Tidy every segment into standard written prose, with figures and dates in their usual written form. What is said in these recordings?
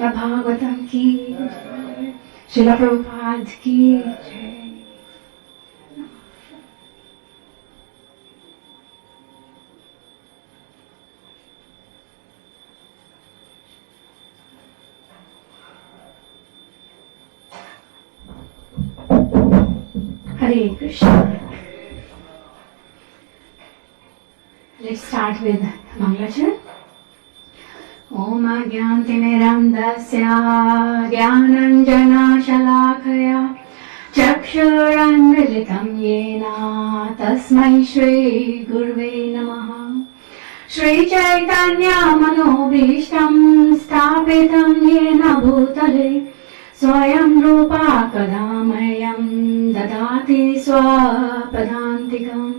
भागवतम की जय, श्रील प्रभुपाद की जय। Hare Krishna. Let's start with Mangalacharan. Om Ajnantimirandasya Jnananjanashalakaya Chakshurunmilitam Yena Tasmai Shri Gurve Namaha. Shri Chaitanya Manobhishtam Sthapitam Yena Bhutale Swayam Rupa Kadamayam Dadati Swapadantikam.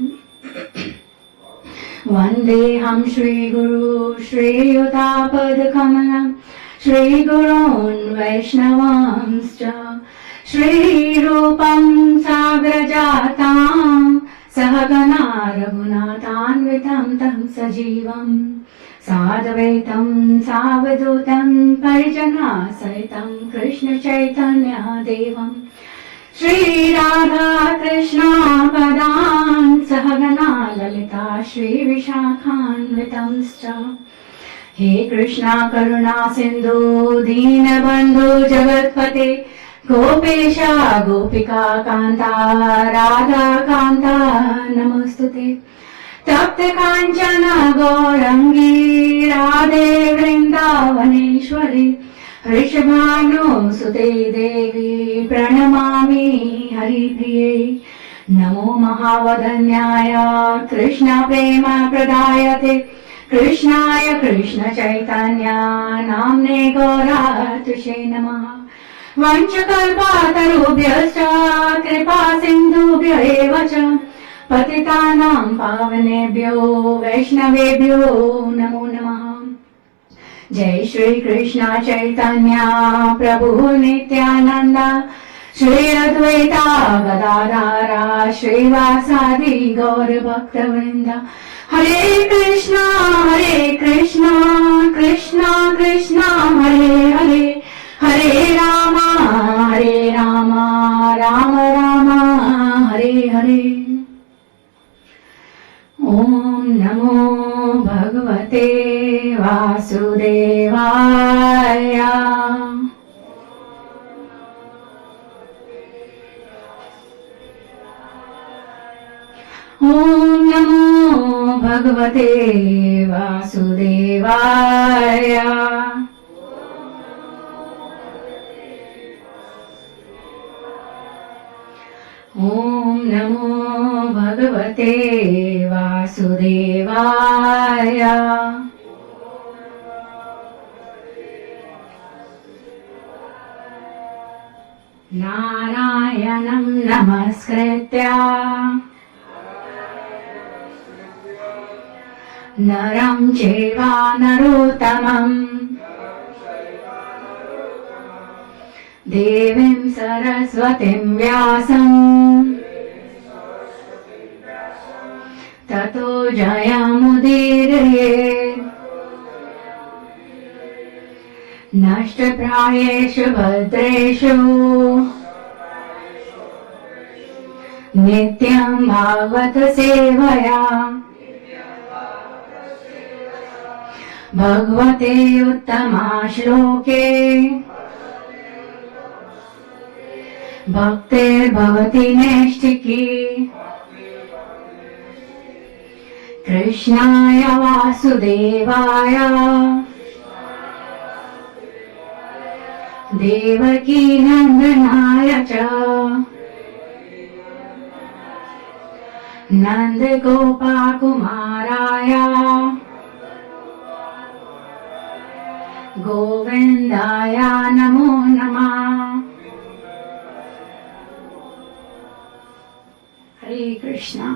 Vandeham Shri Guru Shri Yutapad Kamalam Shri Gurun Vaishnavanscha Shri Rupam Sagrajatam Sahagana Raghunatanvitam Tam Sajivam Sadvaitam Savadutam Parijana Saitam Krishna Chaitanya Devam Shri Radha Krishna Padan Sahagana Lalita Shri Vishakhanvitamscha. He Krishna Karuna Sindhu Deenabandhu Jagatpate Gopesha Gopika Kanta Radha Kanta Namostute. Tapte Kanchana Gaurangi Radhe Vrindavaneshwari Rishabhanu Sute Devi Pranamami Haripriye. Namo Mahavadanyaya Krishna Prema Pradayate Krishnaya Krishna Chaitanya Namne Gauratushe Namaha. Vanchakalpatarubhyascha Kripa Sindhubhya eva cha Patitanam Pavanebhyo Vaishnavebhyo Namo Namaha. Jai Shri Krishna Chaitanya Prabhu Nityananda Shri Advaita Gadadhara Shri Vasadi Gaur Bhakta Vrinda. Hare Krishna Krishna Krishna Hare Hare Hare Rama Rama Rama Hare Hare. Om Namo Bhagavate Vasudevaya. Om Namo Bhagavate Vasudevaya. Om Namo Bhagavate Vasudevaya. Narayanam Namaskritya Naram Chaiva Narottamam Devim Saraswatim Vyasam Tato Jayamudire Nashtaprayeshu Bhadreshu Nityam Bhagavata Sevaya Bhagavate Uttama Shloke Bhaktir Bhavati Neshtiki Krishnaya Vasudevaya Devaki Nandanaya Cha Nanda Gopa Kumaraya Govindaya Namo Namah. Hare Krishna.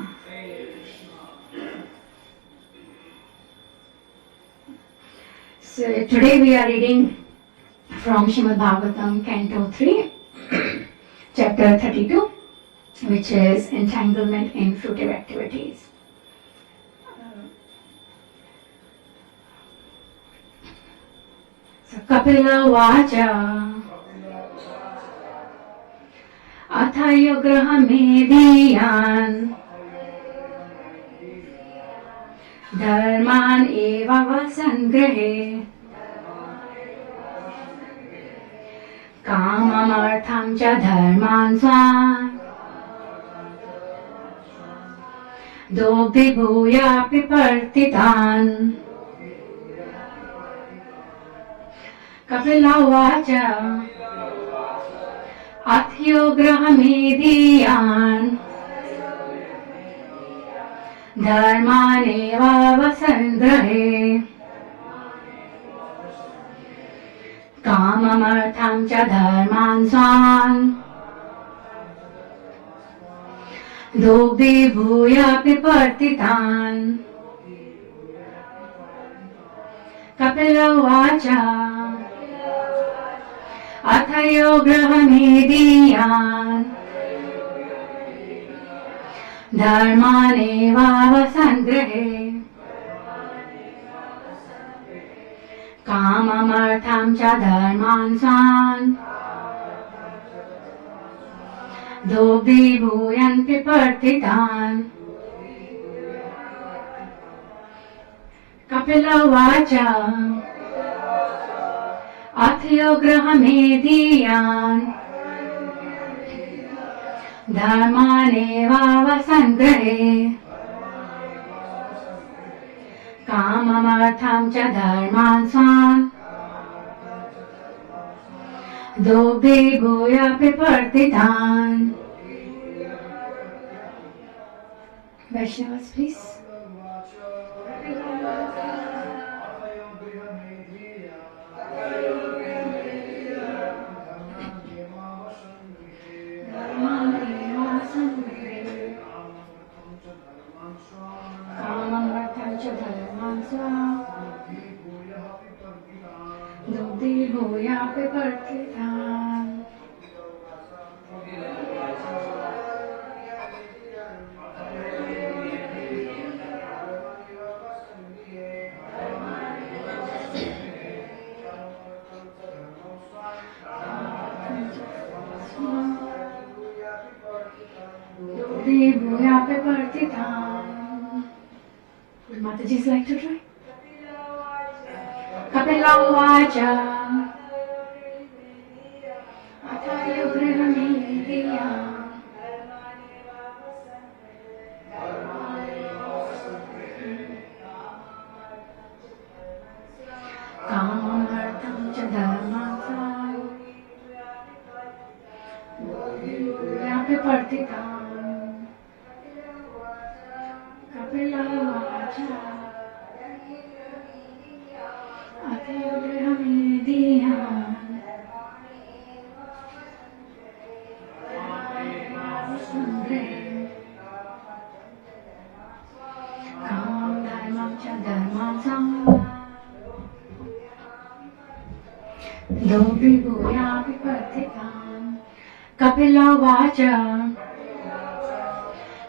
So today we are reading from Srimad Bhagavatam, Canto 3, Chapter 32, which is Entanglement in Fruitive Activities. So Kapila Vacha Athayo Graha Mediyan Dharman eva vasangrehe Kamamartham cha dharman swan Dobhi bhuya pipartitan Kapila Vacha Athyo graha mediyan Dharmaneva vasangrehe Kamamartham cha dharman swan Dobhi bhuya pipartitan Kapila Vacha Athayo graha mediyan Dharmaneva vasangrehe Kamamartham cha dharman swan Dobhi bhuyan pipartitan Kapila Vacha Athyo graha mediyan Dharmaneva vasangrehe Kamamartham cha dharman swan Dobhi bhuya pipartitan Vaishnavas, please. Kamamartham cha dharman swan Dobhi bhuya pipartitan Dobhi bhuya pipartitan. Would Mataji's like to try? Kapila Vacha Athayo graha mediyan Kamamartham cha dharman swan Dobhi bhuya pipartitan Kapila Vacha Athayo graha mediyan Vasangrehe Kamamartham cha dharman swan Dobhi bhuya pipartitan Kapila Vacha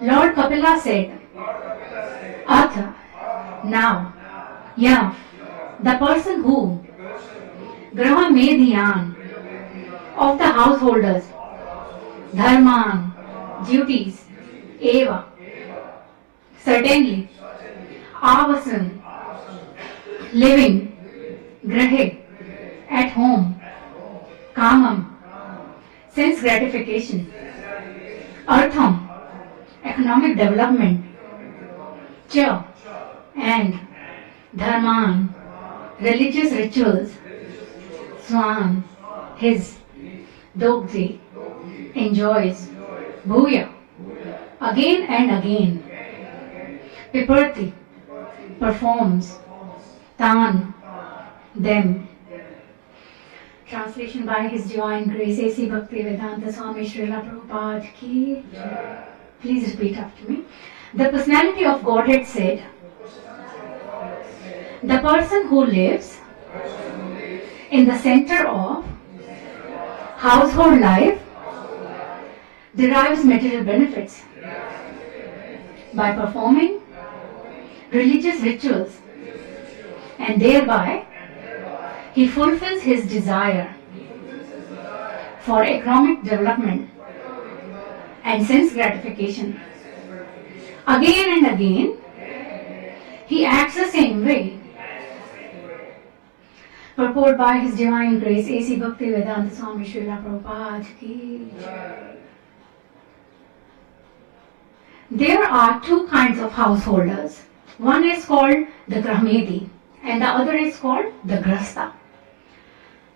Lord Kapila said, Atha, now, yeah, the person who Graha Mediyan of the householders, Dharman, duties, Eva, certainly, Avasan, living, Grahe, at home, Kamam, sense gratification, Artham, economic development, Cha, and Dharman, religious rituals, Swan, his, Dogdi, enjoys, Bhuya, again and again, Piparti, performs, Tan, them. Translation by His Divine Grace A.C. Bhaktivedanta Swami Srila Prabhupada ki. Please repeat after me. The personality of Godhead said, the person who lives in the center of household life derives material benefits by performing religious rituals and thereby He fulfills his desire for economic development and sense gratification. Again and again, he acts the same way. Purport by His Divine Grace, A.C. Bhaktivedanta Swami Srila Prabhupada ki Jai. There are two kinds of householders. One is called the Gramedi and the other is called the Grasta.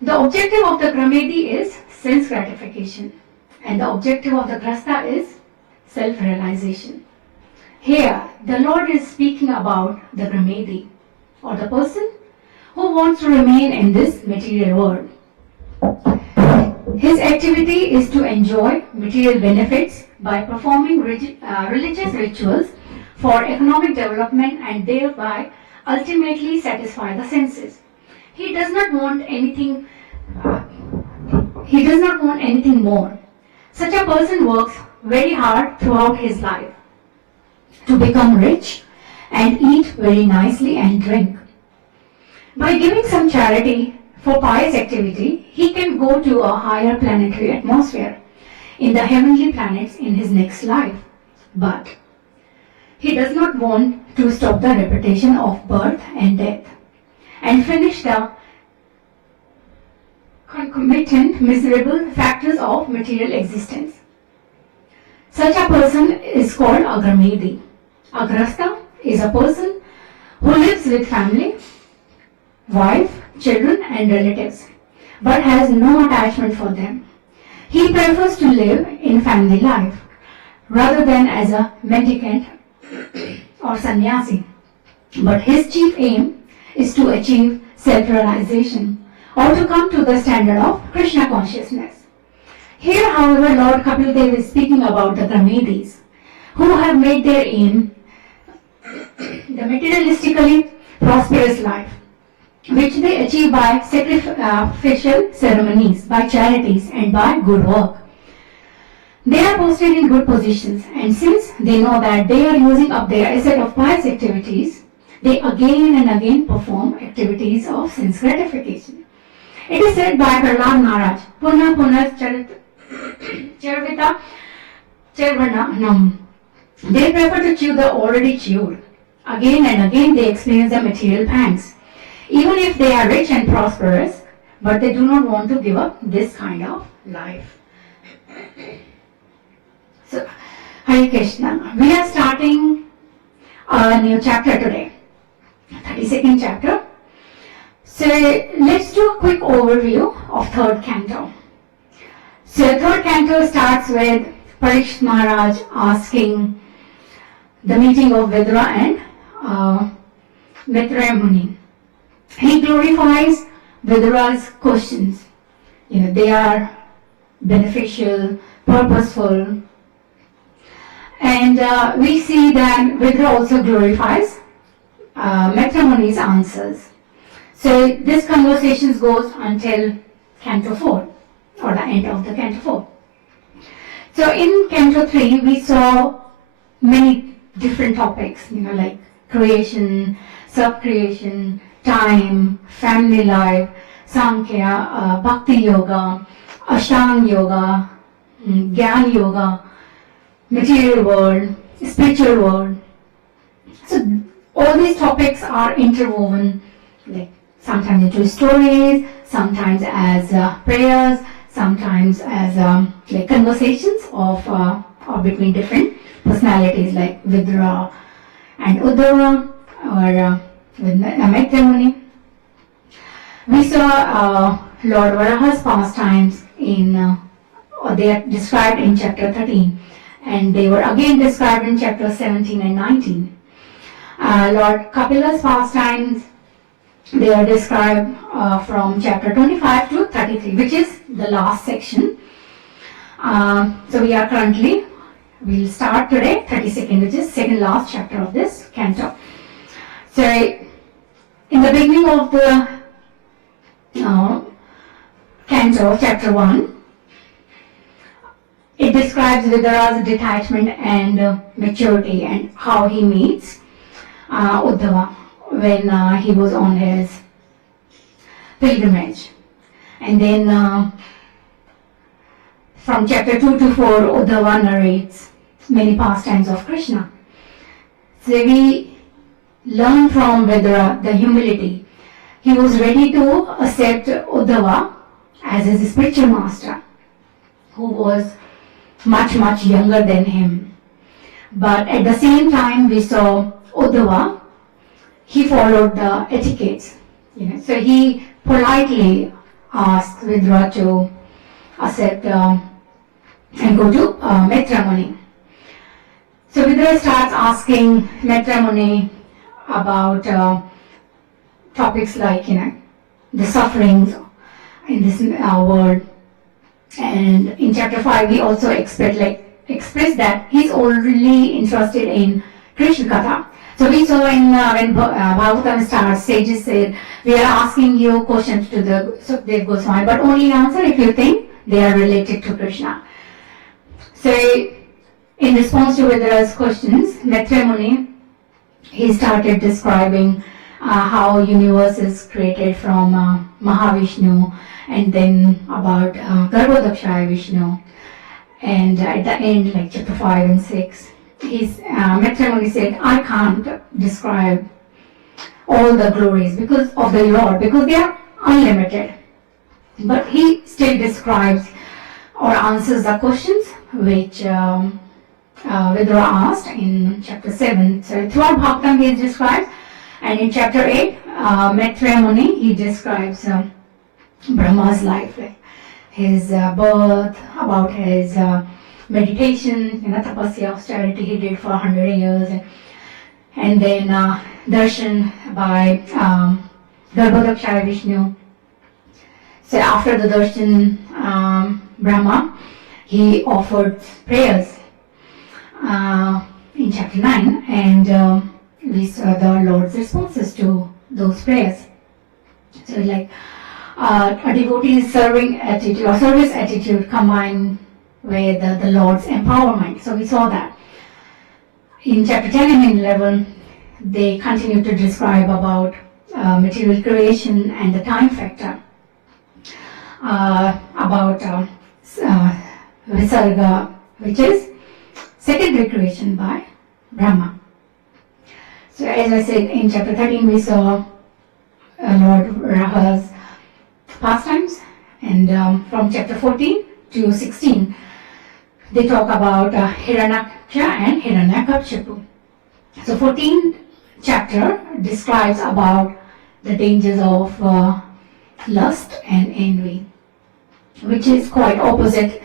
The objective of the Gramedi is sense gratification and the objective of the Grasta is self-realization. Here, the Lord is speaking about the Gramedi or the person who wants to remain in this material world. His activity is to enjoy material benefits by performing religious rituals for economic development and thereby ultimately satisfy the senses. He does not want anything more. Such a person works very hard throughout his life to become rich and eat very nicely and drink. By giving some charity for pious activity, he can go to a higher planetary atmosphere in the heavenly planets in his next life. But he does not want to stop the repetition of birth and death and finish the concomitant miserable factors of material existence. Such a person is called a Gramedi. A Grasta is a person who lives with family, wife, children and relatives, but has no attachment for them. He prefers to live in family life rather than as a mendicant or sannyasi. But his chief aim is to achieve self-realization or to come to the standard of Krishna consciousness. Here, however, Lord Kapil Dev is speaking about the Gramedis who have made their aim the materialistically prosperous life, which they achieve by sacrificial ceremonies, by charities and by good work. They are posted in good positions, and since they know that they are using up their asset of pious activities, they again and again perform activities of sense gratification. It is said by Prahlad Maharaj, Punna Punna Charvita Charvanam. They prefer to chew the already chewed. Again and again they experience the material pangs, even if they are rich and prosperous, but they do not want to give up this kind of life. So, Hare Krishna. We are starting a new chapter today, 32nd chapter. So, let's do a quick overview of third canto. So, third canto starts with Parikshit Maharaj asking the meeting of Vidura and Maitreya Muni. He glorifies Vidura's questions. They are beneficial, purposeful, and we see that Vidura also glorifies Maitreya Muni's answers. So this conversation goes until Canto 4, or the end of the Canto 4. So in Canto 3, we saw many different topics, like creation, sub-creation, time, family life, Sankhya, Bhakti Yoga, Ashtanga Yoga, Gyan Yoga, material world, spiritual world. So all these topics are interwoven, like sometimes into stories, sometimes as prayers, sometimes as like conversations of or between different personalities like Vidura and Uddhava, or with Maitreya Muni. We saw Lord Varaha's pastimes they are described in chapter 13, and they were again described in chapter 17 and 19. Lord Kapila's pastimes, they are described from chapter 25 to 33, which is the last section. So we'll start today 32nd, which is second last chapter of this canto. So in the beginning of the canto, chapter 1, it describes Vidura's detachment and maturity and how he meets Uddhava when he was on his pilgrimage. And then from chapter 2 to 4, Uddhava narrates many pastimes of Krishna. So we learn from Vidura the humility. He was ready to accept Uddhava as his spiritual master, who was much, much younger than him. But at the same time, we saw Uddhava, he followed the etiquettes. So he politely asked Vidura to accept and go to Maitra Muni. So Vidura starts asking Maitra Muni about topics like the sufferings in this world. And in chapter 5, we also express that he's already interested in Krishna Katha. So we saw when Bhagavatam starts, sages said, we are asking you questions to the Sukdev Goswami, but only answer if you think they are related to Krishna. So in response to Vidura's questions, Maitra Muni, he started describing how universe is created from Mahavishnu, and then about Garbhodakshaya Vishnu. And at the end, like chapter 5 and 6, Maitra Muni said, I can't describe all the glories because of the Lord, because they are unlimited. But he still describes or answers the questions which Vidura asked in chapter 7. So throughout Bhagavatam he describes, and in chapter 8, Maitra Muni, he describes Brahma's life, his birth, about his meditation, tapasya, austerity he did for 100 years, and then darshan by Garbhodakshaya Vishnu. So after the darshan, Brahma, he offered prayers in chapter 9, and we saw the Lord's responses to those prayers. So like a devotee's serving attitude or service attitude combined with the Lord's empowerment. So we saw that. In chapter 10 and 11, they continue to describe about material creation and the time factor, about Visarga, which is secondary creation by Brahma. So as I said, in chapter 13 we saw Lord Raha's pastimes, and from chapter 14 to 16 they talk about Hiranyaksha and Hiranyakashipu. So 14th chapter describes about the dangers of lust and envy, which is quite opposite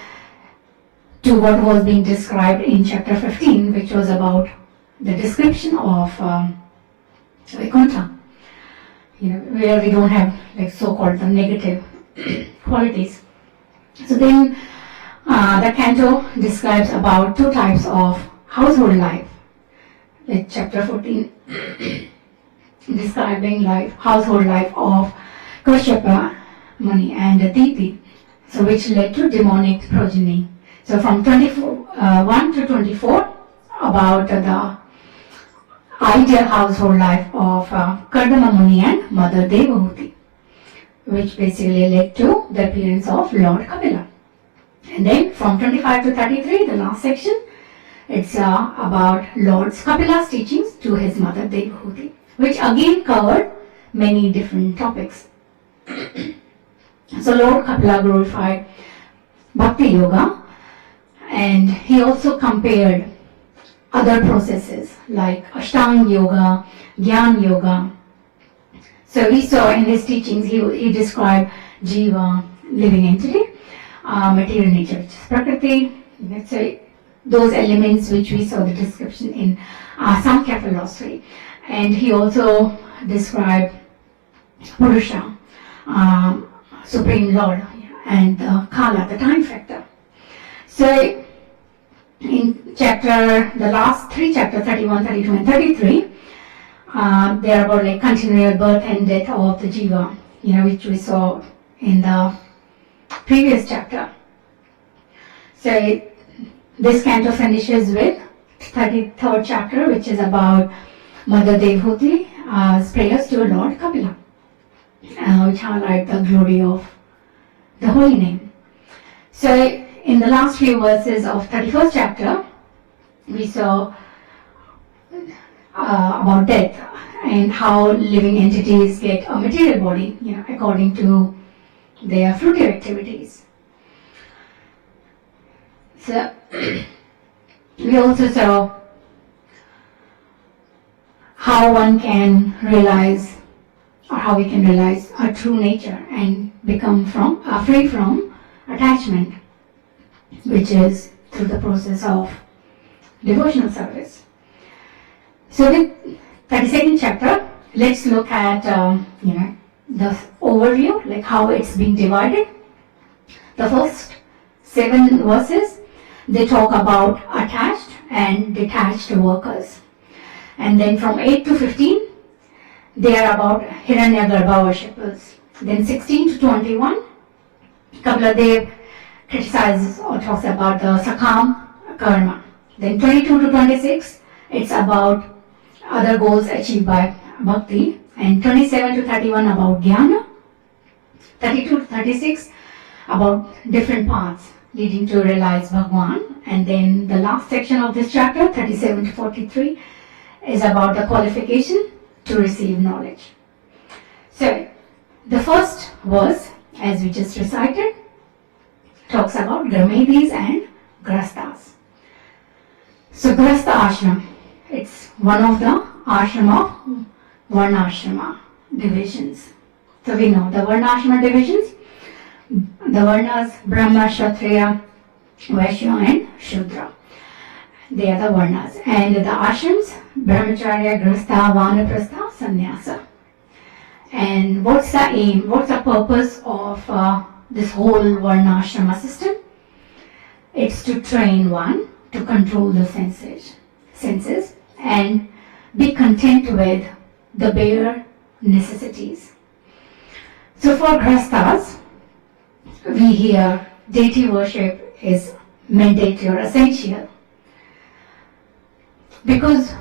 to what was being described in chapter 15, which was about the description of Vaikuntha, where we don't have like so-called the negative qualities. So then the canto describes about two types of household life, with chapter 14 describing household life of Kashyapa Muni and Diti, so which led to demonic progeny. So from 1 to 24 about the ideal household life of Kardama Muni and Mother Devahuti, which basically led to the appearance of Lord Kapila. And then from 25 to 33, the last section, it's about Lord Kapila's teachings to his mother Devahuti, which again covered many different topics. So Lord Kapila glorified Bhakti Yoga, and he also compared other processes like Ashtanga Yoga, Gyan Yoga. So we saw in his teachings, he described Jiva, living entity, material nature, which is Prakriti, let's say those elements which we saw the description in Samkhya philosophy. And he also described Purusha, Supreme Lord, and Kala, the time factor. So in the last three chapters, 31, 32 and 33, they are about like continual birth and death of the Jiva, which we saw in the previous chapter. So this canto finishes with 33rd chapter, which is about Mother Devahuti prayers to Lord Kapila. which highlight the glory of the holy name. So in the last few verses of 31st chapter, we saw about death and how living entities get a material body, according to their fruitive activities. So we also saw how one can realize, or how we can realize our true nature and become free from attachment, which is through the process of devotional service. So with 32nd chapter, let's look at the overview, like how it's being divided. The first 7 verses, they talk about attached and detached workers. And then from 8 to 15, they are about Hiranyagarbha worshippers. Then 16 to 21, Kapila criticizes or talks about the Sakam karma. Then 22 to 26, it's about other goals achieved by bhakti. And 27 to 31 about jnana. 32 to 36 about different paths leading to realize Bhagwan. And then the last section of this chapter, 37 to 43, is about the qualification to receive knowledge. So the first verse, as we just recited, talks about Gramedis and Grastas. So Grasta ashram, it's one of the ashram of Varnashrama divisions. So we know the Varnashrama divisions, the Varnas, Brahma, Kshatriya, Vaishya and Shudra. They are the Varnas. And the ashrams, Brahmacharya, Grasta, Vanaprastha, Sannyasa. And what's the aim, what's the purpose of this whole Varnashrama system? It's to train one to control the senses and be content with the bare necessities. So for Grastas, we hear deity worship is mandatory or essential. Because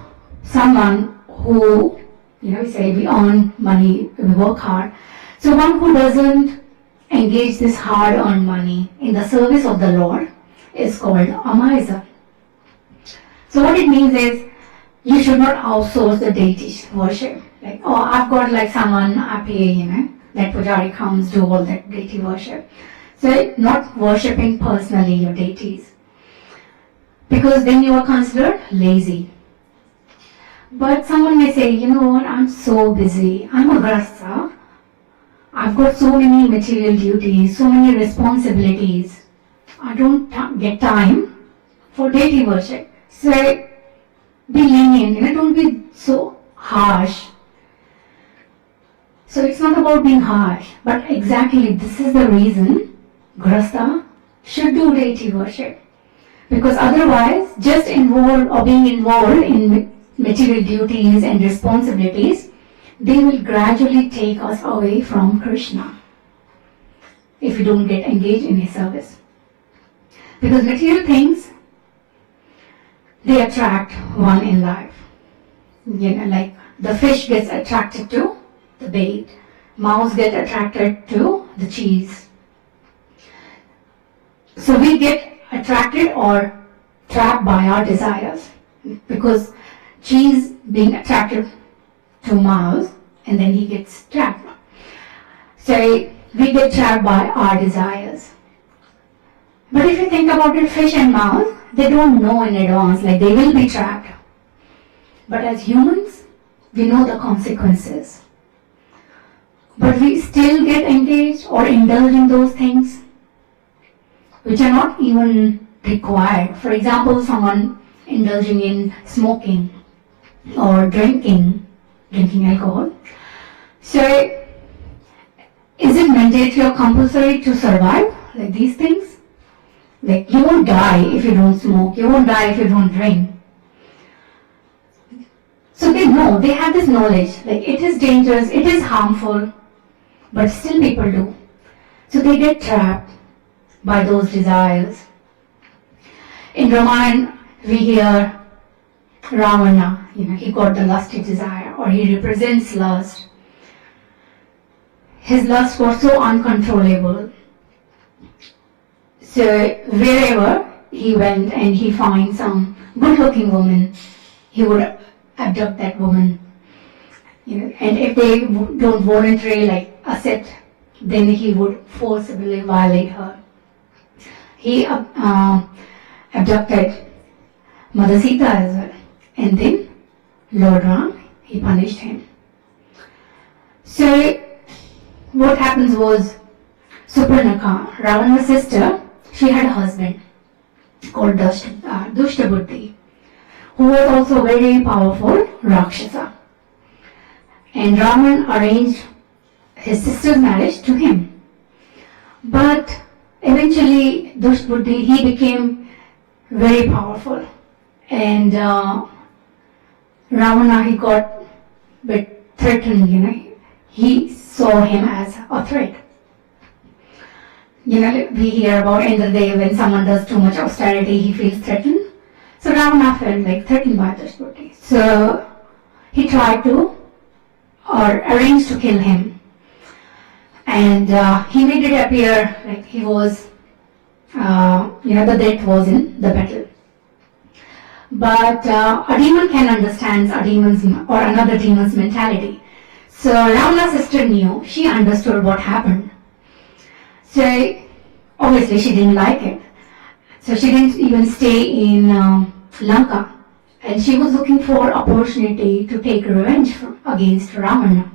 someone who, we say we earn money, we work hard. So one who doesn't engage this hard-earned money in the service of the Lord is called a miser. So what it means is, you should not outsource the deity worship. Like, oh, I've got like someone I pay, that pujari comes, do all that deity worship. So not worshipping personally your deities. Because then you are considered lazy. But someone may say, you know what, I'm so busy. I'm a grasta. I've got so many material duties, so many responsibilities. I don't get time for deity worship. So be lenient, don't be so harsh. So it's not about being harsh, but exactly this is the reason Grasta should do deity worship. Because otherwise, just being involved in material duties and responsibilities, they will gradually take us away from Krishna if we don't get engaged in his service. Because material things, they attract one in life. Like the fish gets attracted to the bait, mouse get attracted to the cheese. So we get attracted or trapped by our desires, because cheese being attracted to mouse and then he gets trapped. So we get trapped by our desires. But if you think about it, fish and mouse, they don't know in advance, like they will be trapped. But as humans, we know the consequences. But we still get engaged or indulge in those things which are not even required. For example, someone indulging in smoking or drinking alcohol. So, is it mandatory or compulsory to survive, like these things? Like, you won't die if you don't smoke, you won't die if you don't drink. So they know, they have this knowledge, like it is dangerous, it is harmful, but still people do. So they get trapped by those desires. In Ramayana, we hear Ravana, he got the lusty desire, or he represents lust. his lust was so uncontrollable. So wherever he went and he finds some good-looking woman, he would abduct that woman. And if they don't voluntarily accept, then he would forcibly violate her. He abducted Mother Sita as well, and then Lord Ram, he punished him. So what happens was, Suparnaka, Ravana's sister, she had a husband called Dushtabuddhi, who was also a very powerful Rakshasa. And Ravan arranged his sister's marriage to him. But eventually, Dushtabuddhi, he became very powerful. And Ravana, he got a bit threatened, He saw him as a threat. We hear about end of the day when someone does too much austerity, he feels threatened. So Ravana felt threatened by Dushtabuddhi. So he tried to, or arranged to kill him. And he made it appear like he was, the death was in the battle. But a demon can understand a demon's or another demon's mentality. So Ravana's sister knew, she understood what happened. So obviously she didn't like it. So she didn't even stay in Lanka. And she was looking for opportunity to take revenge against Ravana.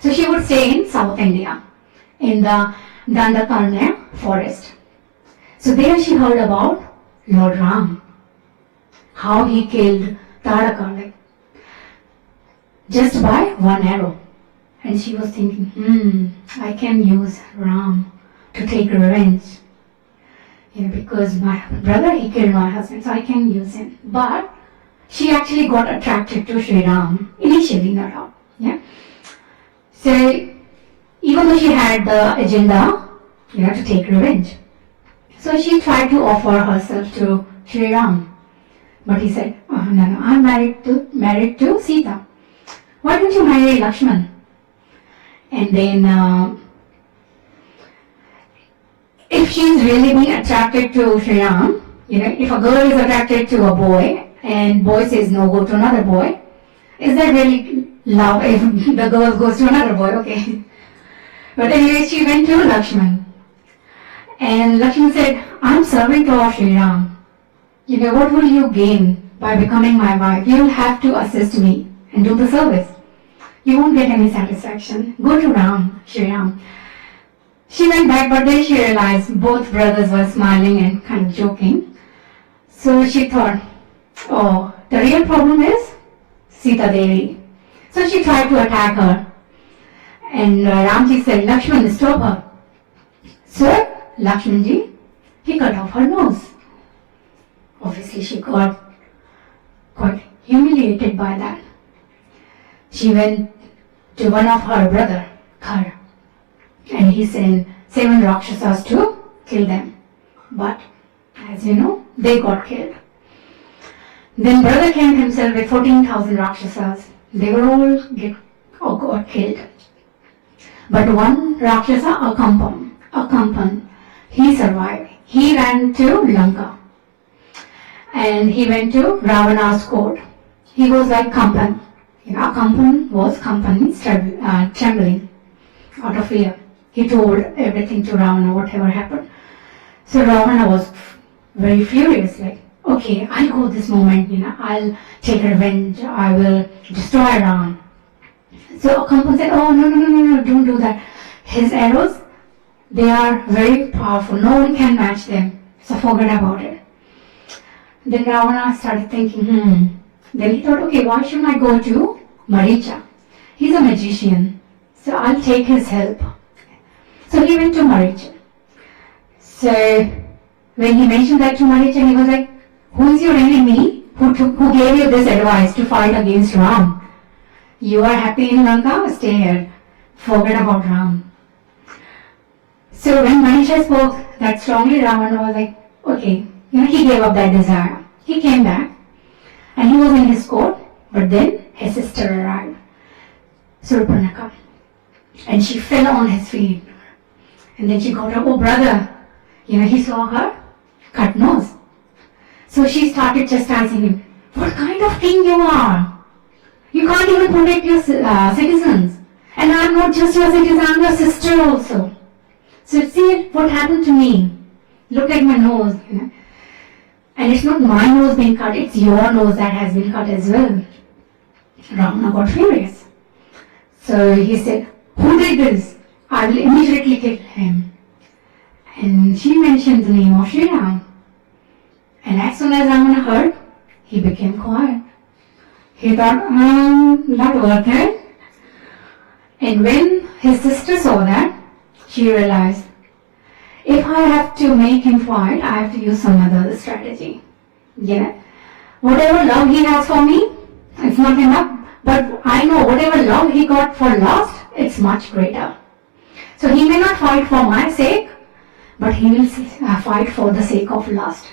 So she would stay in South India, in the Dandakarnya forest. So there she heard about Lord Ram, how he killed Taraka, just by one arrow. And she was thinking, I can use Ram to take revenge. Because my brother, he killed my husband, so I can use him. But she actually got attracted to Sri Ram, initially, not all. Yeah. So even though she had the agenda, to take revenge, so she tried to offer herself to Sri Ram. But he said, no, I'm married to Sita. Why don't you marry Lakshman? And then, if she's really being attracted to Sri Ram, if a girl is attracted to a boy and boy says no, go to another boy, is that really love if the girl goes to another boy? Okay. But anyway, she went to Lakshman. And Lakshman said, I'm servant of Sri Ram. What will you gain by becoming my wife? You will have to assist me and do the service. You won't get any satisfaction. Go to Ram, Sri Ram. She went back, but then she realized both brothers were smiling and kind of joking. So she thought, oh, the real problem is Sita Devi. So she tried to attack her. And Ramji said, Lakshman, stop her. So Lakshmanji, he cut off her nose. Obviously, she got quite humiliated by that. She went to one of her brother, Khar, and he sent 7 Rakshasas to kill them. But, as you know, they got killed. Then brother came himself with 14,000 Rakshasas. They were all got killed. But one Rakshasa, Akampan, he survived. He ran to Lanka. And he went to Ravana's court. He was like Kampan. Akampan was Kampan, trembling out of fear. He told everything to Ravana, whatever happened. So Ravana was very furious, like, okay, I'll go this moment, I'll take revenge, I will destroy Ram. So Akampan said, oh, no, don't do that. His arrows, they are very powerful, no one can match them, so forget about it. Then Ravana started thinking, Then he thought, okay, why shouldn't I go to Maricha? He's a magician, so I'll take his help. So he went to Maricha. So when he mentioned that to Maricha, he was like, who is your enemy who gave you this advice to fight against Ram? You are happy in Lanka, stay here. Forget about Ram. So when Maricha spoke that strongly, Ravana was like, okay, he gave up that desire. He came back and he was in his court, but then his sister arrived, Surpanaka. and she fell on his feet. And then she got her, oh brother, he saw her cut nose. So she started chastising him. What kind of king you are? You can't even protect your citizens. And I'm not just your citizen, I'm your sister also. So see what happened to me. Look at my nose, And it's not my nose being cut, it's your nose that has been cut as well. Ravana got furious. So he said, who did this? I will immediately kill him. And she mentioned the name of Sri Ram. And as soon as Ravana heard, he became quiet. He thought, not worth it. And when his sister saw that, she realized, if I have to make him quiet, I have to use some other strategy. Whatever love he has for me, it's not enough. But I know whatever love he got for lust, it's much greater. So he may not fight for my sake, but he will fight for the sake of lust.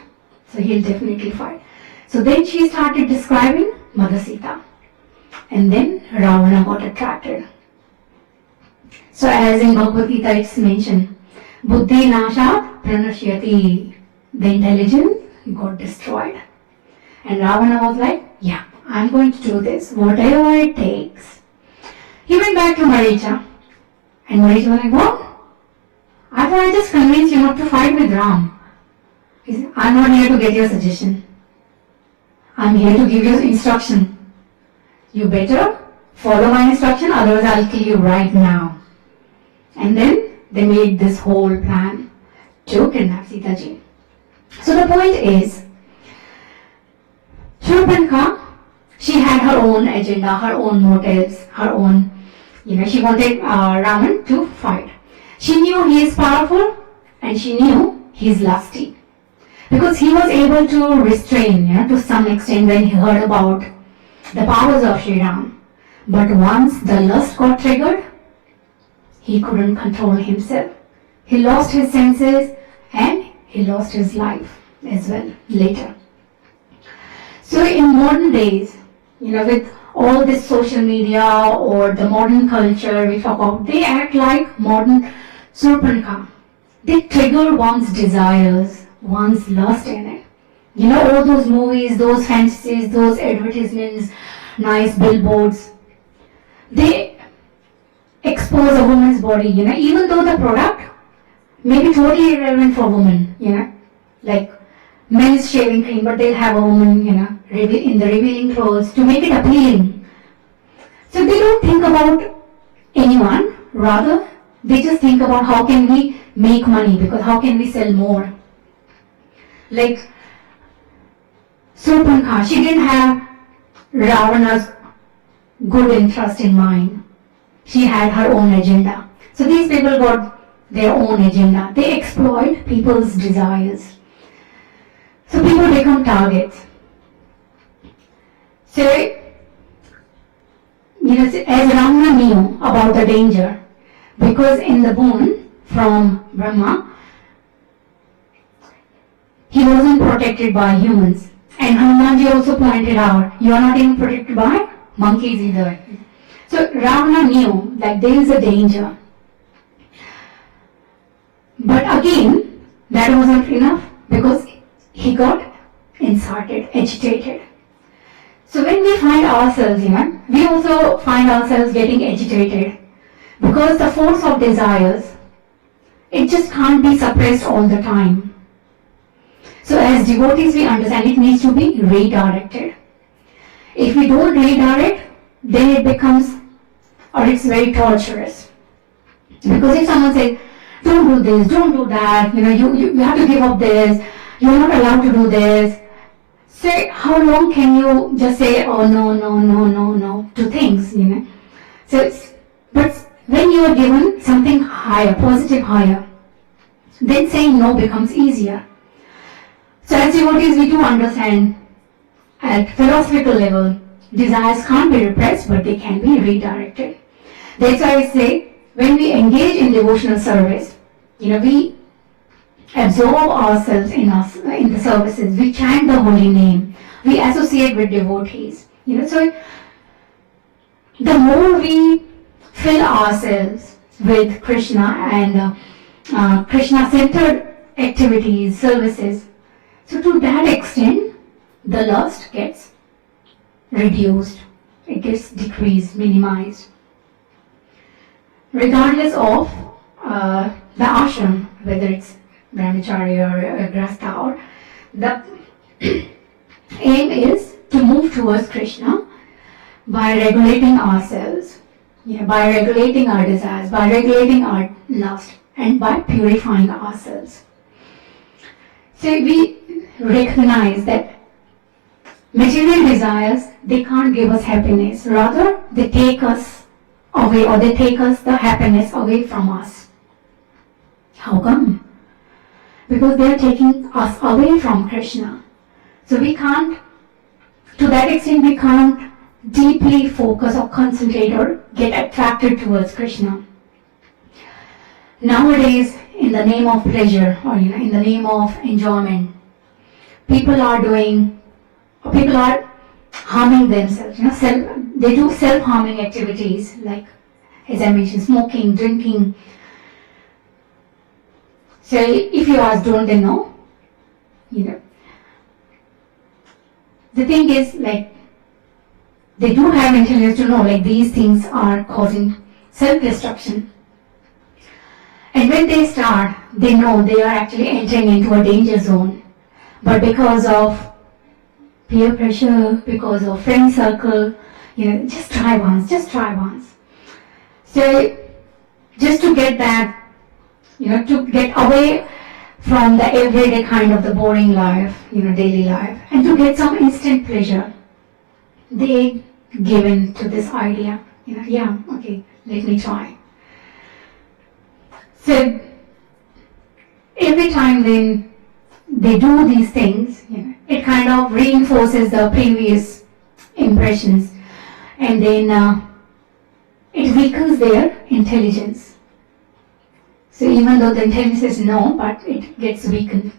So he'll definitely fight. So then she started describing Mother Sita. And then Ravana got attracted. So as in Bhagavad Gita it's mentioned, Buddhi Nashat Pranashyati. The intelligence got destroyed. And Ravana was like, yeah, I'm going to do this, whatever it takes. He went back to Maricha. And Maricha was like, what? I thought I just convinced you not to fight with Ram. He said, I'm not here to get your suggestion. I'm here to give you instruction. You better follow my instruction, otherwise I'll kill you right now. And then they made this whole plan to kidnap Sita ji. So the point is, Shurpankhah, she had her own agenda, her own motives, her own, she wanted Raman to fight. She knew he is powerful and she knew he is lusty. Because he was able to restrain, to some extent when he heard about the powers of Sri Ram. But once the lust got triggered, he couldn't control himself. He lost his senses and he lost his life as well later. So in modern days, with all this social media or the modern culture we talk about, they act like modern Surpankhah. They trigger one's desires, one's lust in it. All those movies, those fantasies, those advertisements, nice billboards, they expose a woman's body, even though the product may be totally irrelevant for women, like men's shaving cream, but they'll have a woman, in the revealing clothes to make it appealing. So they don't think about anyone, rather they just think about how can we make money, because how can we sell more. Like Surpankhah, she didn't have Ravana's good interest in mind. She had her own agenda. So these people got their own agenda. They exploit people's desires. So people become targets. So, as Ravana knew about the danger, because in the boon from Brahma, he wasn't protected by humans. And Hanumanji also pointed out, you are not even protected by monkeys either. So Ravana knew that there is a danger. But again, that wasn't enough because he got insulted, agitated. So when we find ourselves, we also find ourselves getting agitated because the force of desires, it just can't be suppressed all the time. So as devotees, we understand it needs to be redirected. If we don't redirect, then it becomes, or it's very torturous. Because if someone says, don't do this, don't do that, you have to give up this, you're not allowed to do this. Say, how long can you just say, oh no, to things, So but when you are given something higher, positive higher, then saying no becomes easier. So as devotees, we do understand at philosophical level, desires can't be repressed, but they can be redirected. That's why I say, when we engage in devotional service, we absorb ourselves in the services, we chant the holy name, we associate with devotees. So the more we fill ourselves with Krishna and Krishna-centered activities, services. So to that extent, the lust gets reduced, it gets decreased, minimized. Regardless of the ashram, whether it's brahmacharya or grasta, or the aim is to move towards Krishna by regulating ourselves, by regulating our desires, by regulating our lust, and by purifying ourselves. So we recognize that material desires, they can't give us happiness. Rather, they take us away, or they take us the happiness away from us. How come? Because they are taking us away from Krishna. So we can't, to that extent, we can't deeply focus or concentrate or get attracted towards Krishna. Nowadays, in the name of pleasure, or in the name of enjoyment, people are harming themselves. They do self-harming activities like, as I mentioned, smoking, drinking. So if you ask, don't they know? The thing is, like, they do have intelligence to know, like, these things are causing self-destruction. And when they start, they know they are actually entering into a danger zone. But because of peer pressure, because of friend circle, just try once. So just to get that, to get away from the everyday kind of the boring life, daily life, and to get some instant pleasure, they give in to this idea, okay, let me try. So every time then they do these things, it kind of reinforces the previous impressions, and then it weakens their intelligence. So even though the intelligence is no, but it gets weakened.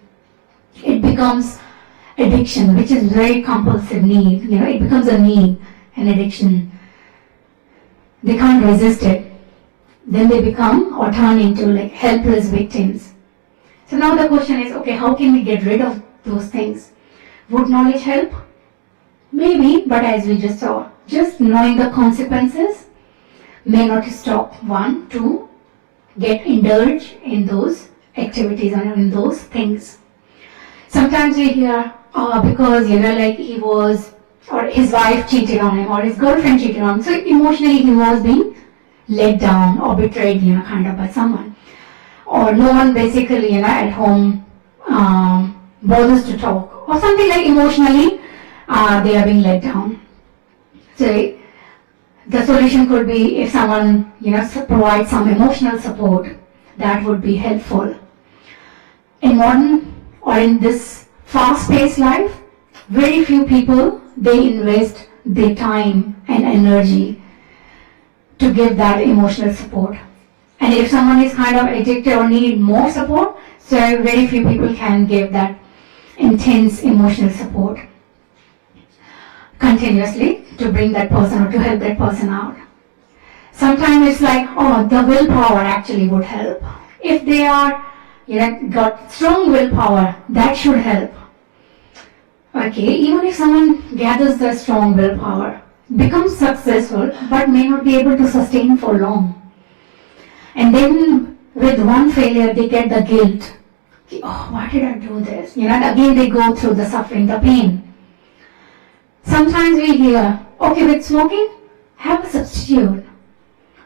It becomes addiction, which is very compulsive need. It becomes a need, an addiction. They can't resist it. Then they become or turn into like helpless victims. So now the question is, okay, how can we get rid of those things? Would knowledge help? Maybe, but as we just saw, just knowing the consequences may not stop one to get indulged in those activities and in those things. Sometimes we hear, because like he was, or his wife cheated on him, or his girlfriend cheated on him, so emotionally he was being let down or betrayed, kind of by someone. Or no one basically, at home bothers to talk, or something like emotionally they are being let down. So the solution could be if someone, provides some emotional support, that would be helpful. In modern or in this fast-paced life, very few people, they invest their time and energy to give that emotional support. And if someone is kind of addicted or need more support, so very few people can give that intense emotional support continuously to bring that person or to help that person out. Sometimes it's like, the willpower actually would help. If they are, got strong willpower, that should help. Okay, even if someone gathers the strong willpower, becomes successful, but may not be able to sustain for long. And then with one failure, they get the guilt. Why did I do this? And again they go through the suffering, the pain. Sometimes we hear, okay, with smoking, have a substitute.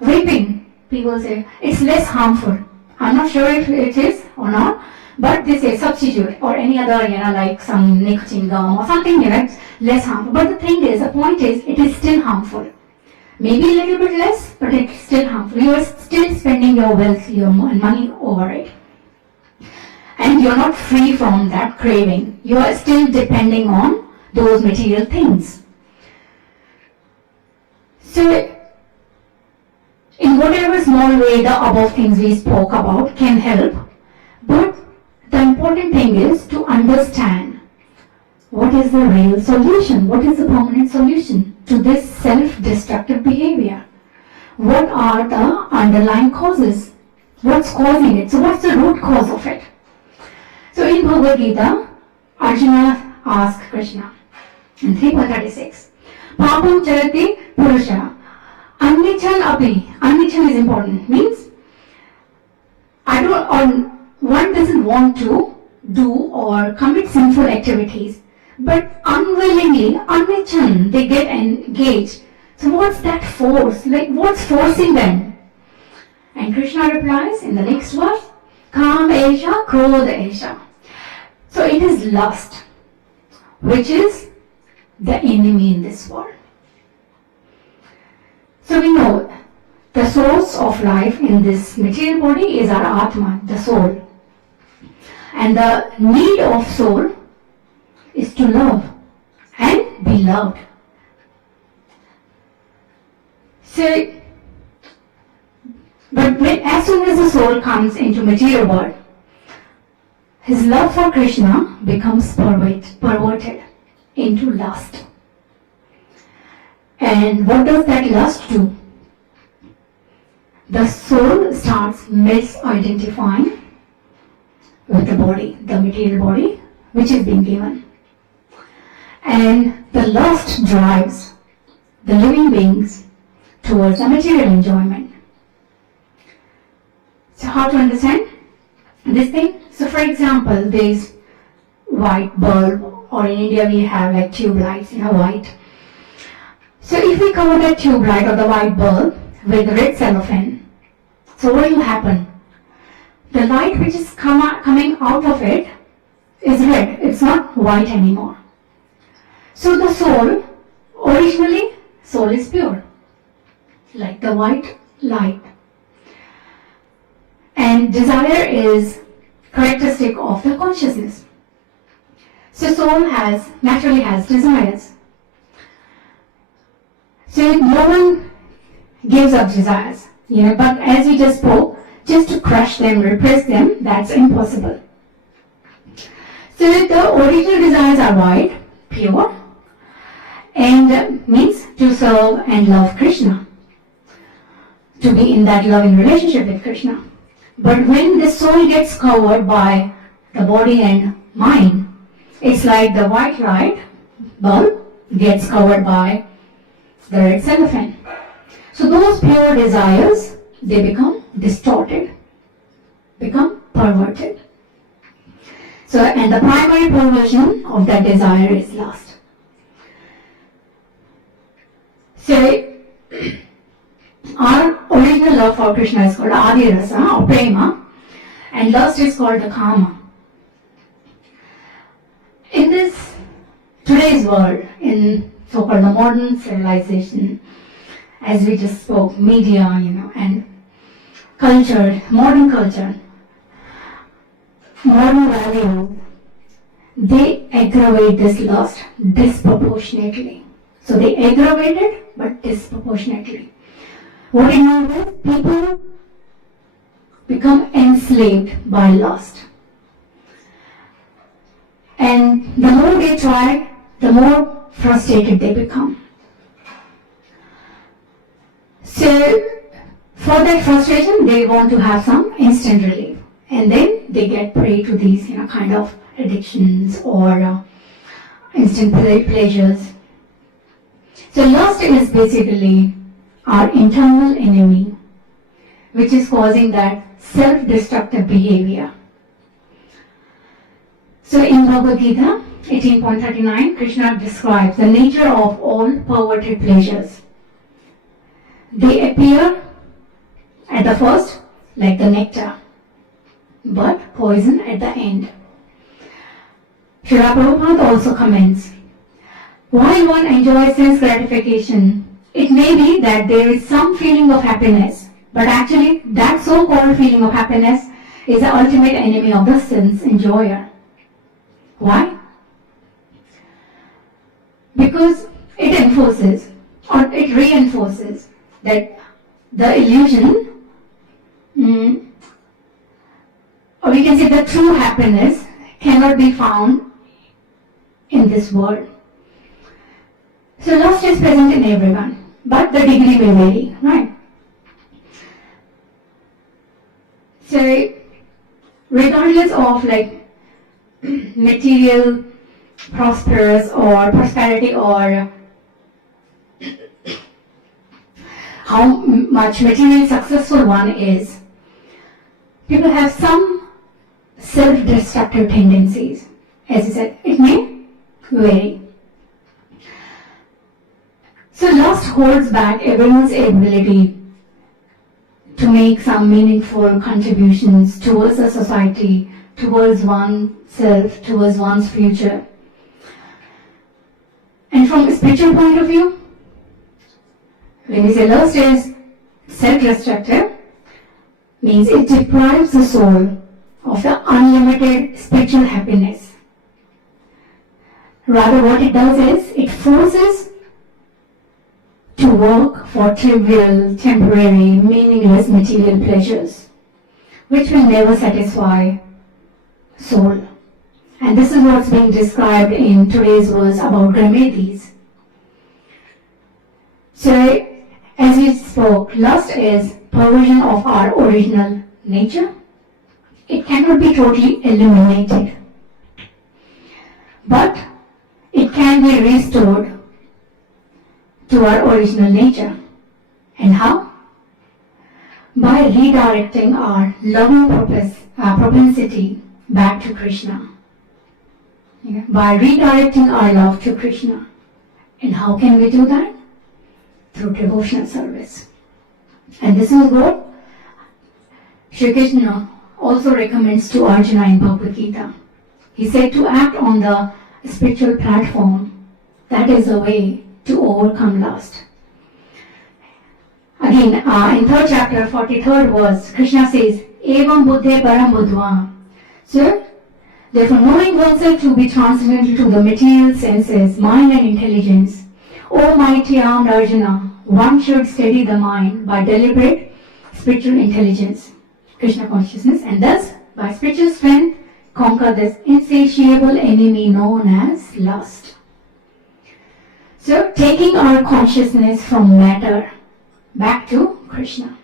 Vaping, people say, it's less harmful. I'm not sure if it is or not, but they say substitute or any other, like some nicotine gum or something, it's less harmful. But the thing is, the point is, it is still harmful. Maybe a little bit less, but it's still harmful. You are still spending your wealth, your money over it. And you're not free from that craving. You are still depending on those material things. So, in whatever small way the above things we spoke about can help, but the important thing is to understand what is the real solution, what is the permanent solution to this self-destructive behavior. what are the underlying causes? What's causing it? So what's the root cause of it? So in Bhagavad Gita, Arjuna asked Krishna in 3.36, Papam charati purusha, annichan api. Annichan is important, means one doesn't want to do or commit sinful activities, but unwillingly, annichan, they get engaged. So what's that force? Like, what's forcing them? And Krishna replies in the next verse, Kam esha, krodha esha. So it is lust, which is the enemy in this world. So we know the source of life in this material body is our Atma, the soul. And the need of soul is to love and be loved. So, but as soon as the soul comes into material world, his love for Krishna becomes perverted into lust. And what does that lust do? The soul starts misidentifying with the body, the material body, which is being given. And the lust drives the living beings towards a material enjoyment. So how to understand this thing? So for example, this white bulb, or in India we have like tube lights, white. So if we cover that tube light or the white bulb with red cellophane, so what will happen? The light which is coming out of it is red, it's not white anymore. So the soul, originally, soul is pure, like the white light. And desire is characteristic of the consciousness. So soul naturally has desires. So no one gives up desires, but as we just spoke, just to crush them, repress them, that's impossible. So the original desires are white, pure, and means to serve and love Krishna, to be in that loving relationship with Krishna. But when the soul gets covered by the body and mind, it's like the white light bulb gets covered by the red cellophane. So those pure desires, they become distorted, become perverted. So, and the primary perversion of that desire is lust. So, our original love for Krishna is called Adi Rasa or Prema, and lust is called the Kama. In this today's world, in so-called the modern civilization, as we just spoke, media, and culture, modern values, they aggravate this lust disproportionately. So they aggravate it, but disproportionately. What it means is people become enslaved by lust. And the more they try, the more frustrated they become. So, for that frustration, they want to have some instant relief. And then they get prey to these, kind of addictions or instant pleasures. So, lust is basically our internal enemy, which is causing that self-destructive behavior. So, in Bhagavad Gita 18.39, Krishna describes the nature of all perverted pleasures. They appear at the first like the nectar, but poison at the end. Srila Prabhupada also comments, while one enjoys sense gratification, it may be that there is some feeling of happiness, but actually that so-called feeling of happiness is the ultimate enemy of the sense enjoyer. Why? Because it enforces or it reinforces that the illusion, or we can say the true happiness, cannot be found in this world. So lust is present in everyone, but the degree may vary, right? So regardless of like material prosperity or how much materially successful one is, people have some self-destructive tendencies. As I said, it may vary. So lust holds back everyone's ability to make some meaningful contributions towards the society, towards oneself, towards one's future. And from a spiritual point of view, when we say lust is self-destructive, means it deprives the soul of the unlimited spiritual happiness. Rather, what it does is it forces to work for trivial, temporary, meaningless material pleasures, which will never satisfy soul. And this is what's being described in today's verse about Gramedis. So, as we spoke, lust is perversion of our original nature. It cannot be totally eliminated, but it can be restored to our original nature. And how? By redirecting our loving propensity back to Krishna. By redirecting our love to Krishna. And how can we do that? Through devotional service. And this is what Shri Krishna also recommends to Arjuna in Bhagavad Gita. He said to act on the spiritual platform. That is the way to overcome lust. Again, in 3rd chapter, 43rd verse, Krishna says, Evam buddhe param buddhva. So, therefore, knowing oneself to be transcendental to the material senses, mind and intelligence, O mighty armed Arjuna, one should steady the mind by deliberate spiritual intelligence, Krishna consciousness, and thus, by spiritual strength, conquer this insatiable enemy known as lust. So, taking our consciousness from matter back to Krishna.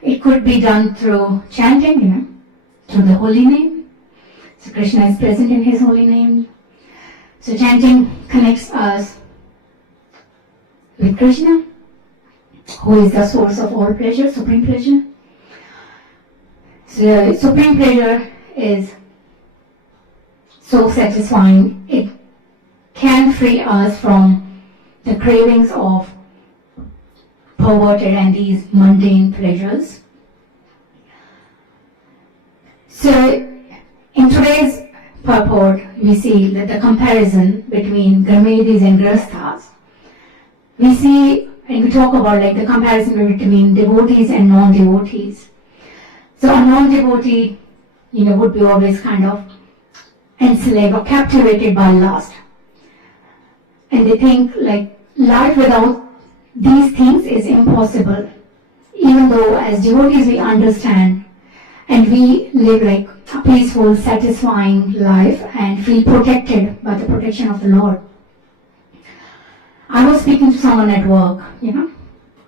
It could be done through chanting, through the holy name. So, Krishna is present in his holy name. So, chanting connects us with Krishna, who is the source of all pleasure, supreme pleasure. So, supreme pleasure is so satisfying. It can free us from the cravings of perverted and these mundane pleasures. So, in today's purport, we see that the comparison between Gramedis and Grasthas. We see, and we talk about like the comparison between devotees and non-devotees. So, a non-devotee, would be always kind of enslaved or captivated by lust. And they think like life without these things is impossible. Even though as devotees we understand and we live like a peaceful, satisfying life and feel protected by the protection of the Lord. I was speaking to someone at work,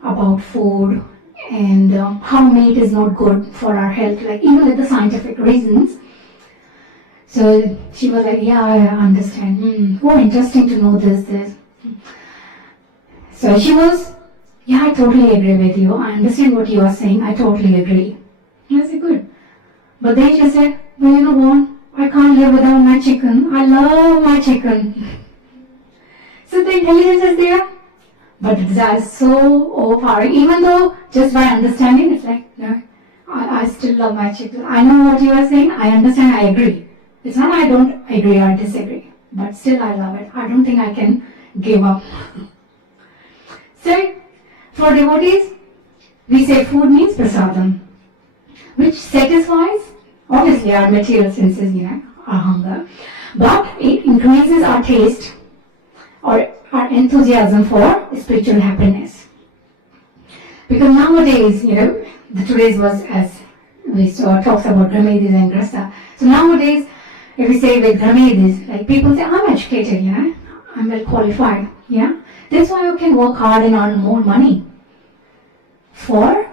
about food and how meat is not good for our health, like even with the scientific reasons. So she was like, yeah, I understand. Oh, interesting to know this. So she was, yeah, I totally agree with you. I understand what you are saying. I totally agree. I said, good. But then she said, well, you know what? I can't live without my chicken. I love my chicken. So the intelligence is there. But it is so overpowering. Even though just by understanding, it's like, no, I still love my chicken. I know what you are saying. I understand. I agree. It's not I don't agree or disagree, but still I love it. I don't think I can give up. So, for devotees, we say food means prasadam, which satisfies, obviously, our material senses, our hunger, but it increases our taste or our enthusiasm for spiritual happiness. Because nowadays, today's verse, as we saw, talks about Gramedis and Grasa. So nowadays, if we say with Gramedis, like people say, I'm educated, I'm well qualified, That's why you can work hard and earn more money for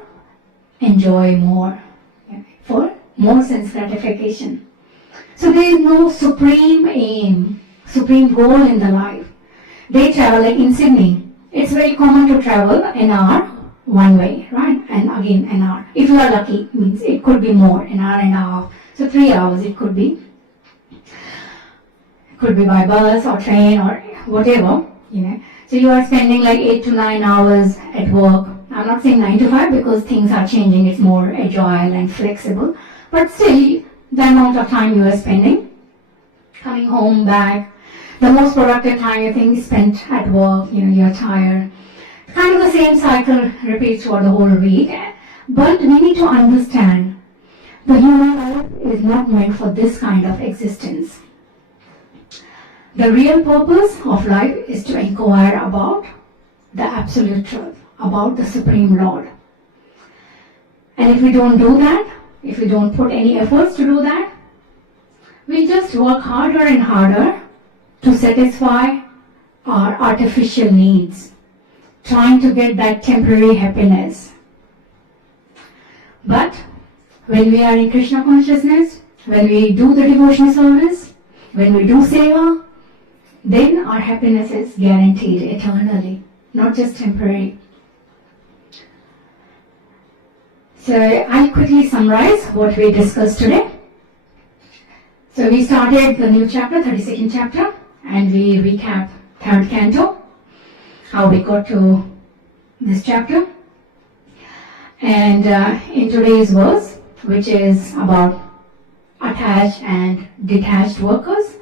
enjoy more, for more sense gratification. So there is no supreme aim, supreme goal in the life. They travel like in Sydney. It's very common to travel an hour one way, right? And again an hour. If you are lucky, means it could be more, an hour and a half. So 3 hours it could be. It could be by bus or train or whatever, you know. So you are spending like 8 to 9 hours at work. I'm not saying 9 to 5 because things are changing. It's more agile and flexible. But still, the amount of time you are spending, coming home, back, the most productive time you think is spent at work, you know, you're tired. Kind of the same cycle repeats for the whole week. But we need to understand the human life is not meant for this kind of existence. The real purpose of life is to inquire about the absolute truth, about the Supreme Lord. And if we don't do that, if we don't put any efforts to do that, we just work harder and harder to satisfy our artificial needs, trying to get that temporary happiness. But when we are in Krishna consciousness, when we do the devotional service, when we do seva, then our happiness is guaranteed eternally, not just temporary. So I'll quickly summarize what we discussed today. So we started the new chapter, 32nd chapter, and we recap 3rd canto, how we got to this chapter. And in today's verse, which is about attached and detached workers,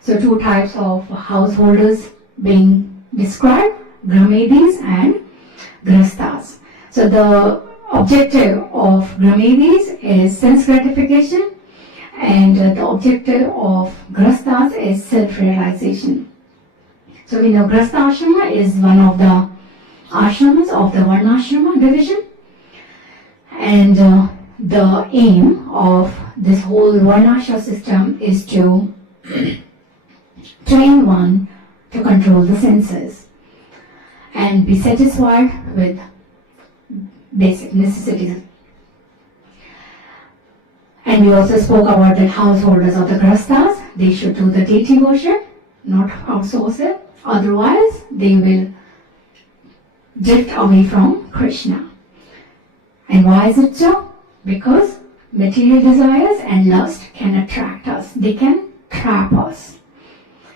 so 2 types of householders being described, Gramedis and Grastas. So the objective of Gramedis is sense gratification, and the objective of Grastas is self-realization. So we know Grasta Ashrama is one of the ashramas of the Varnashrama division, and the aim of this whole Varnashra system is to train one to control the senses and be satisfied with basic necessities. And we also spoke about the householders of the Grastas. They should do the deity worship, not outsource it. Otherwise, they will drift away from Krishna. And why is it so? Because material desires and lust can attract us. They can trap us.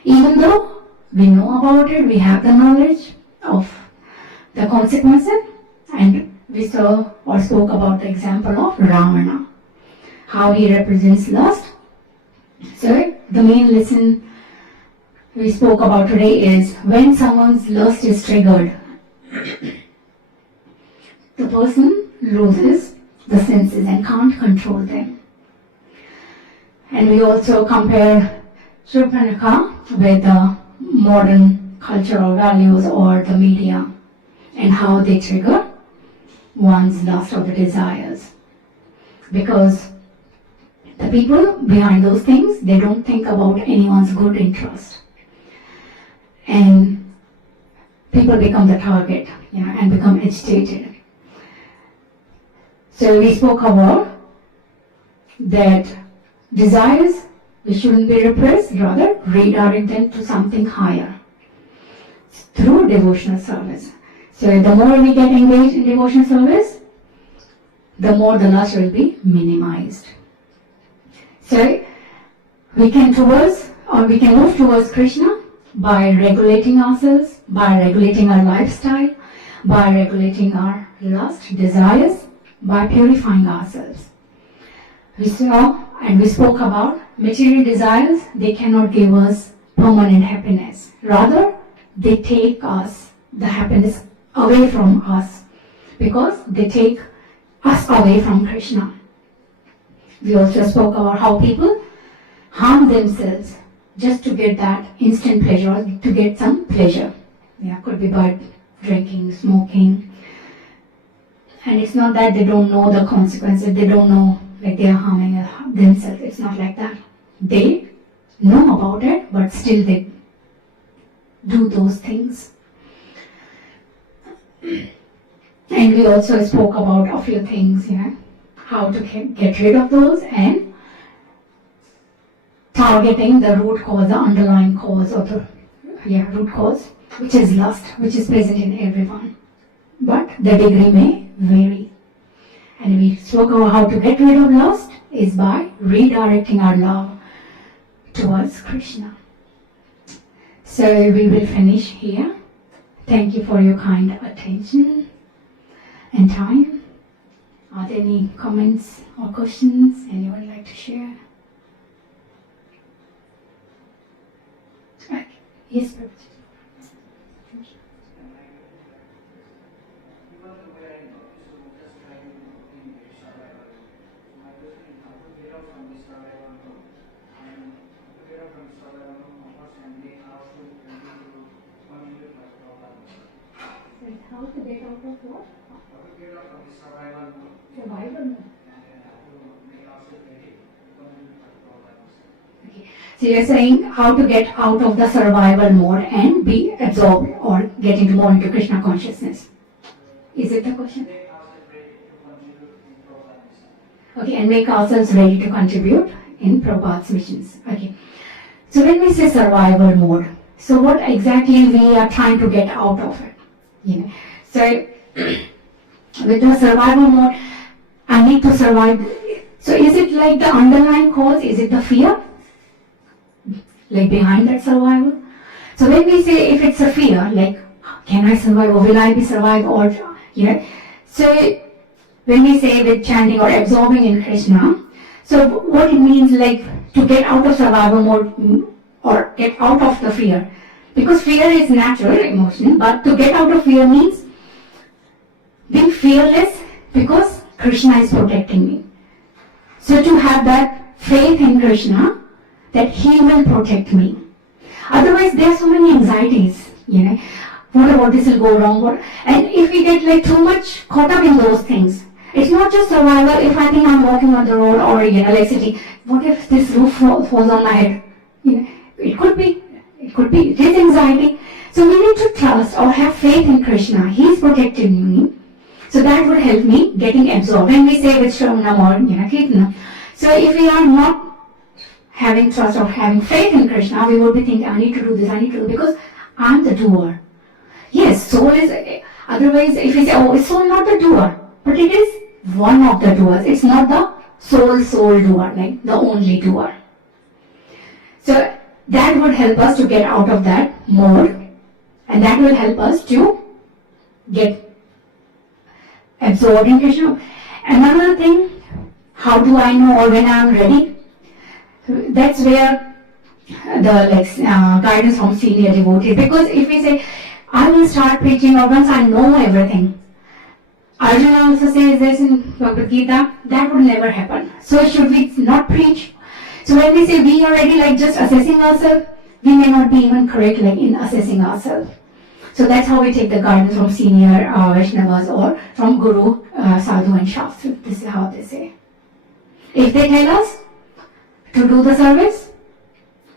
Even though we know about it, we have the knowledge of the consequences, and we saw or spoke about the example of Ravana, how he represents lust. So the main lesson we spoke about today is when someone's lust is triggered, the person loses the senses and can't control them. And we also compare Shurpanakha with the modern cultural values or the media and how they trigger one's lust or the desires. Because the people behind those things, they don't think about anyone's good interest. And people become the target, and become agitated. So we spoke about that desires, we shouldn't be repressed, rather redirect them to something higher through devotional service. So the more we get engaged in devotional service, the more the lust will be minimized. So we can move towards Krishna by regulating ourselves, by regulating our lifestyle, by regulating our lust, desires, by purifying ourselves. We saw and we spoke about material desires. They cannot give us permanent happiness. Rather, they take us, the happiness, away from us, because they take us away from Krishna. We also spoke about how people harm themselves just to get that instant pleasure, or to get some pleasure. Could be by drinking, smoking. And it's not that they don't know the consequences, they don't know like they are harming themselves. It's not like that. They know about it, but still they do those things. And we also spoke about a few things, how to get rid of those, and targeting the root cause, the underlying cause, or the root cause, which is lust, which is present in everyone. But the degree may vary. And we spoke about how to get rid of lust is by redirecting our love towards Krishna. So we will finish here. Thank you for your kind attention and time. Are there any comments or questions anyone would like to share? Okay. Yes, Prabhuji. How to get out of what? How to get out of the survival mode. Survival mode. Okay. So you're saying how to get out of the survival mode and be absorbed or get into more into Krishna consciousness. Is it the question? Okay, and make ourselves ready to contribute in Prabhupada's missions. Okay. So when we say survival mode, so what exactly we are trying to get out of it? So with the survival mode, I need to survive. So is it like the underlying cause? Is it the fear? Like behind that survival? So when we say if it's a fear, like can I survive or will I be survived or so when we say with chanting or absorbing in Krishna, so what it means like to get out of survival mode or get out of the fear. Because fear is natural emotion, but to get out of fear means being fearless because Krishna is protecting me. So to have that faith in Krishna that He will protect me. Otherwise there are so many anxieties, what about this will go wrong? And if we get like too much caught up in those things, it's not just survival. If I think I'm walking on the road or like city, what if this roof falls on my head? It could be. It is anxiety. So we need to trust or have faith in Krishna. He is protecting me. So that would help me getting absorbed. When we say with Shravanam or Kirtana. So if we are not having trust or having faith in Krishna, we would be thinking, I need to do this, I need to do because I'm the doer. Yes, soul is, otherwise if we say, oh, is soul not the doer? But it is one of the doers. It's not the soul doer, like the only doer. So that would help us to get out of that mode, and that will help us to get absorbed in Krishna. Another thing, how do I know or when I am ready? That's where the guidance from senior devotee. Because if we say, I will start preaching or once I know everything, Arjuna also says this in Bhagavad Gita, that would never happen. So should we not preach? So when we say we are ready, like just assessing ourselves, we may not be even correct like in assessing ourselves. So that's how we take the guidance from senior Vaishnavas or from Guru, Sadhu and Shastra. This is how they say. If they tell us to do the service,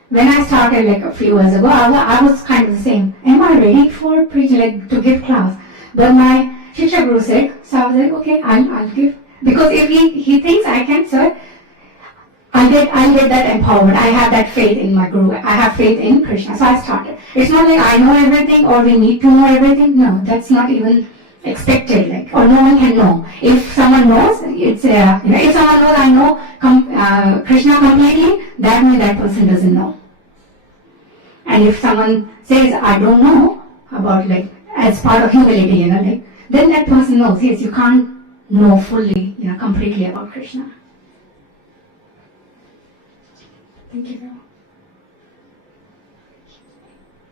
when I started like a few years ago, I was kind of the same. Am I ready for preaching, like to give class? But my Shiksha Guru said, so I was like, okay, I'll give. Because if he thinks I can, sir, I'll get that empowerment. I have that faith in my Guru. I have faith in Krishna. So I started. It's not like I know everything or we need to know everything. No, that's not even expected. Like, or no one can know. If someone knows, it's if someone knows I know Krishna completely, that means that person doesn't know. And if someone says I don't know about like as part of humility, then that person knows. Yes, you can't know fully, completely about Krishna. Thank you very much.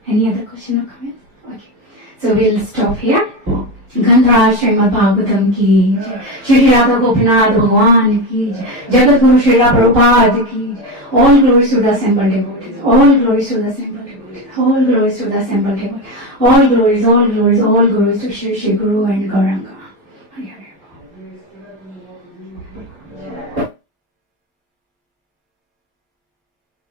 Any other question or comment? Okay. So we'll stop here. Gandhra Srimad Bhagavatam ki jai. Shri Radha Gopinath Bhagwan ki jai. Jagat Guru Shri Prabhupada ki jai. All glories to the assembled devotees. All glories to the assembled devotees. All glories to the assembled devotees. All glories to Shri Guru and Gauranga.